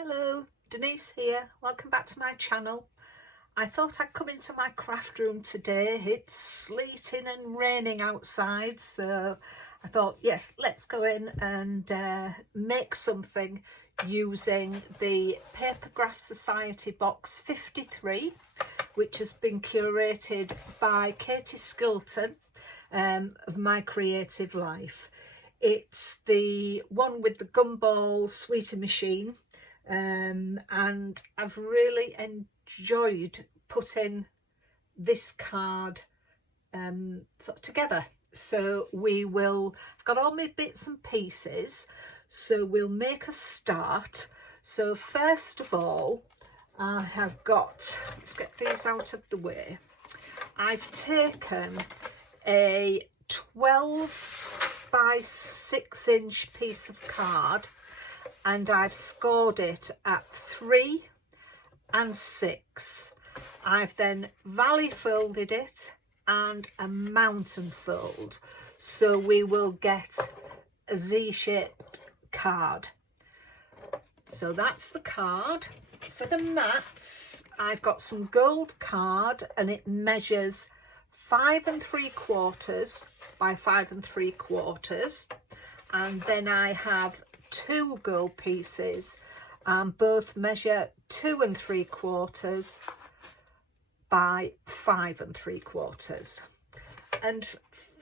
Hello, Denise here. Welcome back to my channel. I thought I'd come into my craft room today. It's sleeting and raining outside, so I thought, yes, let's go in and make something using the Papercraft Society Box 53, which has been curated by Katy Skilton of My Creative Life. It's the one with the gumball sweeter machine. And I've really enjoyed putting this card sort of together. So I've got all my bits and pieces, so we'll make a start. So first of all, I have got, let's get these out of the way. I've taken a 12 by 6 inch piece of card, and I've scored it at 3 and 6. I've then valley folded it and a mountain fold, so we will get a Z-shaped card. So that's the card. For the mats, I've got some gold card, and it measures 5 3/4 by 5 3/4, and then I have 2 gold pieces, and both measure 2 3/4 by 5 3/4. And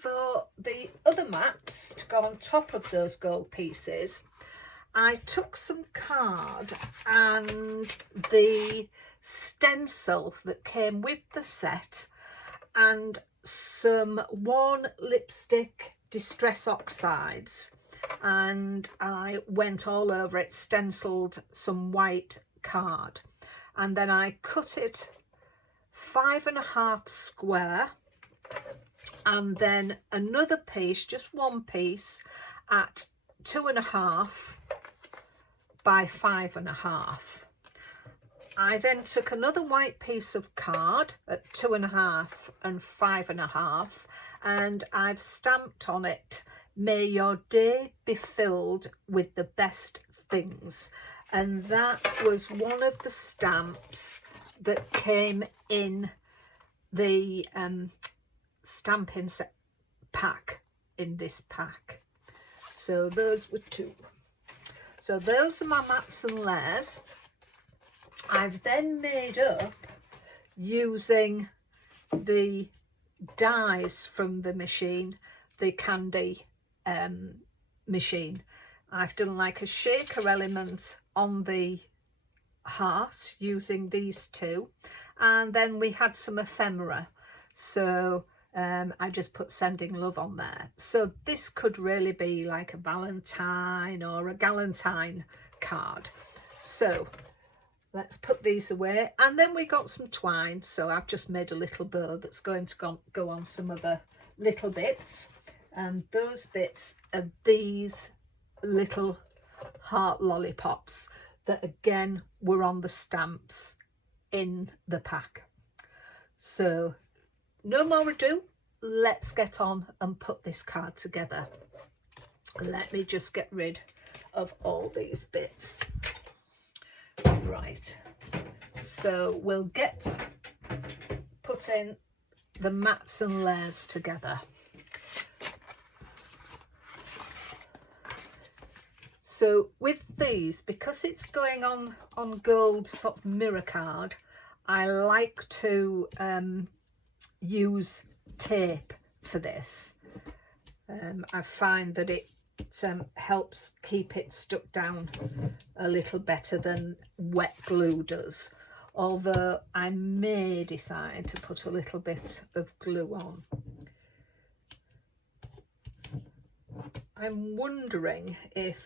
for the other mats to go on top of those gold pieces, I took some card and the stencil that came with the set and some worn lipstick distress oxides, and I went all over it, stenciled some white card, and then I cut it 5 1/2 square, and then another piece, just one piece, at 2 1/2 by 5 1/2. I then took another white piece of card at 2 1/2 and 5 1/2, and I've stamped on it, "May your day be filled with the best things," and that was one of the stamps that came in the stamping set pack in this pack. So those were 2. So those are my mats and layers. I've then made up using the dies from the machine, the candy machine. I've done like a shaker element on the heart using these 2, and then we had some ephemera, so I just put sending love on there. So this could really be like a Valentine or a Galentine card. So let's put these away, and then we got some twine, so I've just made a little bow that's going to go on some other little bits, and those bits are these little heart lollipops that again were on the stamps in the pack. So no more ado, let's get on and put this card together. Let me just get rid of all these bits. Right, so we'll get putting the mats and layers together. So with these, because it's going on gold sort of mirror card, I like to use tape for this. I find that it helps keep it stuck down a little better than wet glue does, although I may decide to put a little bit of glue on. I'm wondering if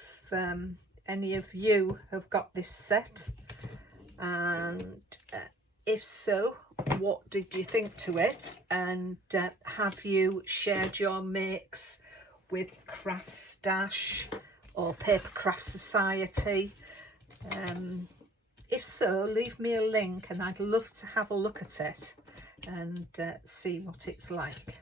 any of you have got this set, and if so, what did you think to it, and have you shared your makes with Craft Stash or Papercraft Society? If so, leave me a link and I'd love to have a look at it and see what it's like.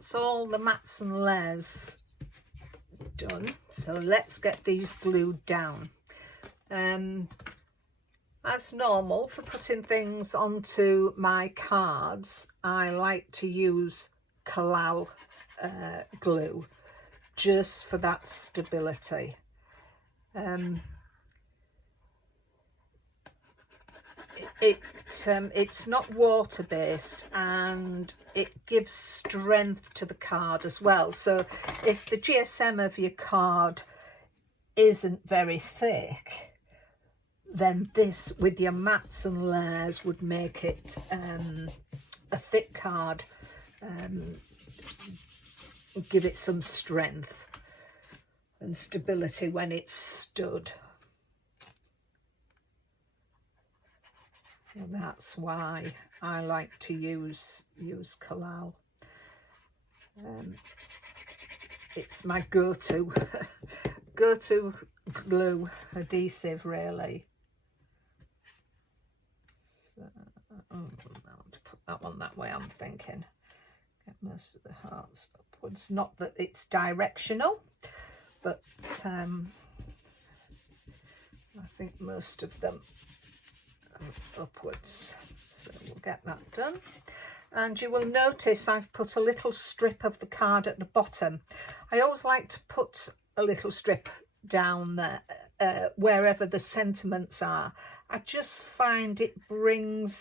that's all the mats and layers done. So let's get these glued down. As normal, for putting things onto my cards, I like to use Collal glue just for that stability. It's not water based, and it gives strength to the card as well. So if the GSM of your card isn't very thick, then this with your mats and layers would make it a thick card, give it some strength and stability when it's stood. And that's why I like to use Collal. It's my go-to glue adhesive, really. So, I want to put that one that way, I'm thinking. Get most of the hearts upwards. Not that it's directional, but I think most of them are upwards. So we'll get that done. And you will notice I've put a little strip of the card at the bottom. I always like to put a little strip down there wherever the sentiments are. I just find it brings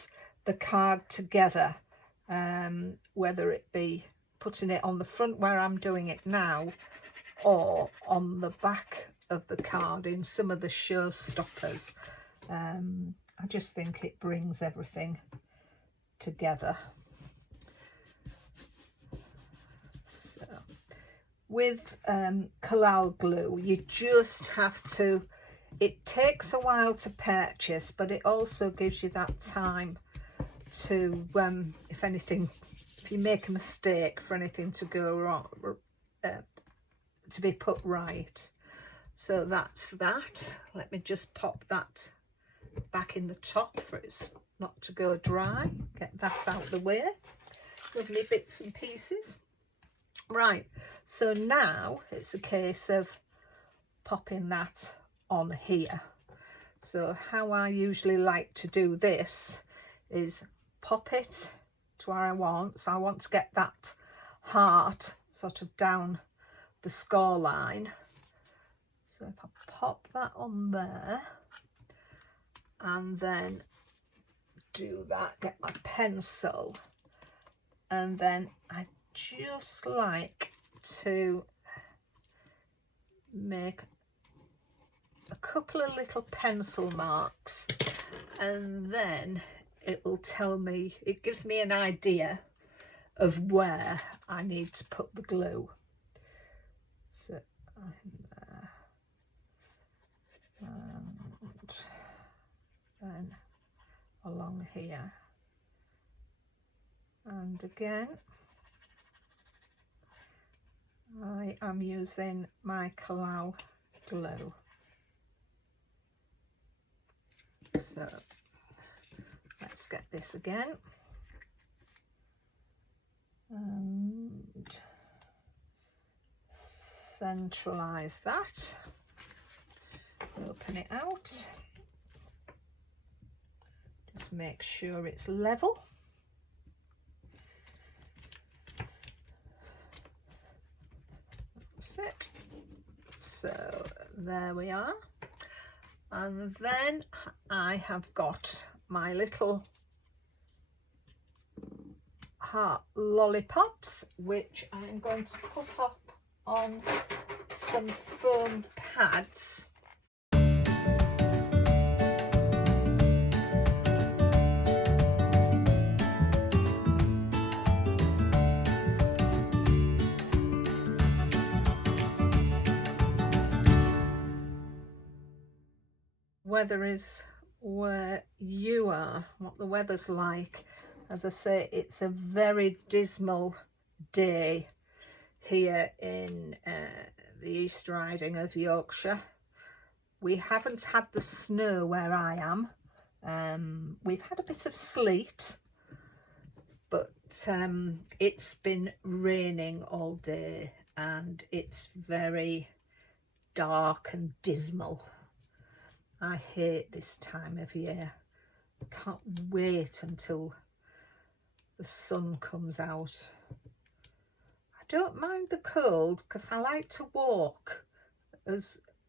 the card together, whether it be putting it on the front where I'm doing it now, or on the back of the card in some of the showstoppers. I just think it brings everything together. So, with Collal glue, you just have to, it takes a while to purchase, but it also gives you that time to, if you make a mistake, for anything to go wrong, to be put right. So that's that. Let me just pop that back in the top for it not to go dry. Get that out of the way. Lovely bits and pieces. Right, so now it's a case of popping that on here. So how I usually like to do this is pop it to where I want. So I want to get that heart sort of down the score line. So if I pop that on there and then do that, get my pencil, and then I just like to make a couple of little pencil marks, and then it will tell me, it gives me an idea of where I need to put the glue. So I'm there, and then along here, and again I am using my Collal glue. So let's get this again and centralize that, open it out, just make sure it's level. That's it. So there we are. And then I have got my little heart lollipops, which I'm going to put up on some foam pads. Weather is where you are, what the weather's like. As I say, it's a very dismal day here in the East Riding of Yorkshire. We haven't had the snow where I am. We've had a bit of sleet, but it's been raining all day and it's very dark and dismal. I hate this time of year. Can't wait until the sun comes out. I don't mind the cold because I like to walk,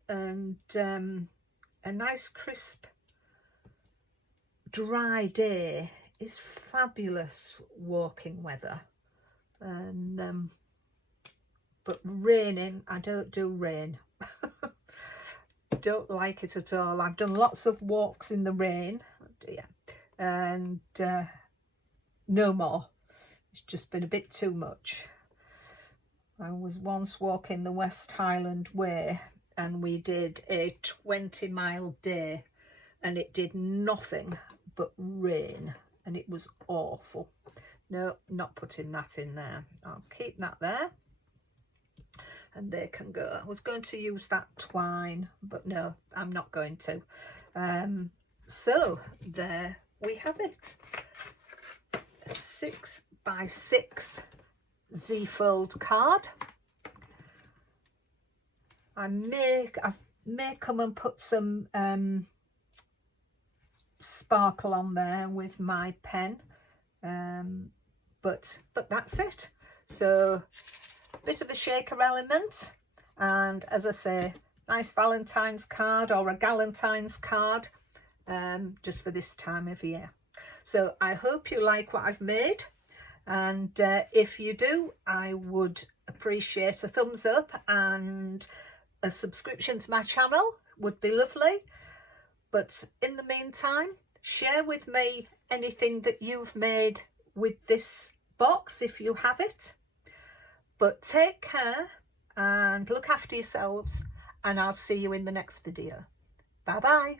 and a nice crisp dry day is fabulous walking weather. And but raining, I don't do rain. Don't like it at all. I've done lots of walks in the rain, oh dear, and no more. It's just been a bit too much. I was once walking the West Highland Way and we did a 20-mile day and it did nothing but rain and it was awful. No, not putting that in there. I'll keep that there and they can go. I was going to use that twine, but no, I'm not going to. So there we have it. A 6x6 Z-fold card. I may come and put some sparkle on there with my pen, but that's it. So a bit of a shaker element, and as I say, nice Valentine's card or a Galentine's card, just for this time of year. So I hope you like what I've made, and if you do, I would appreciate a thumbs up, and a subscription to my channel would be lovely. But in the meantime, share with me anything that you've made with this box if you have it. But take care and look after yourselves, and I'll see you in the next video. Bye bye.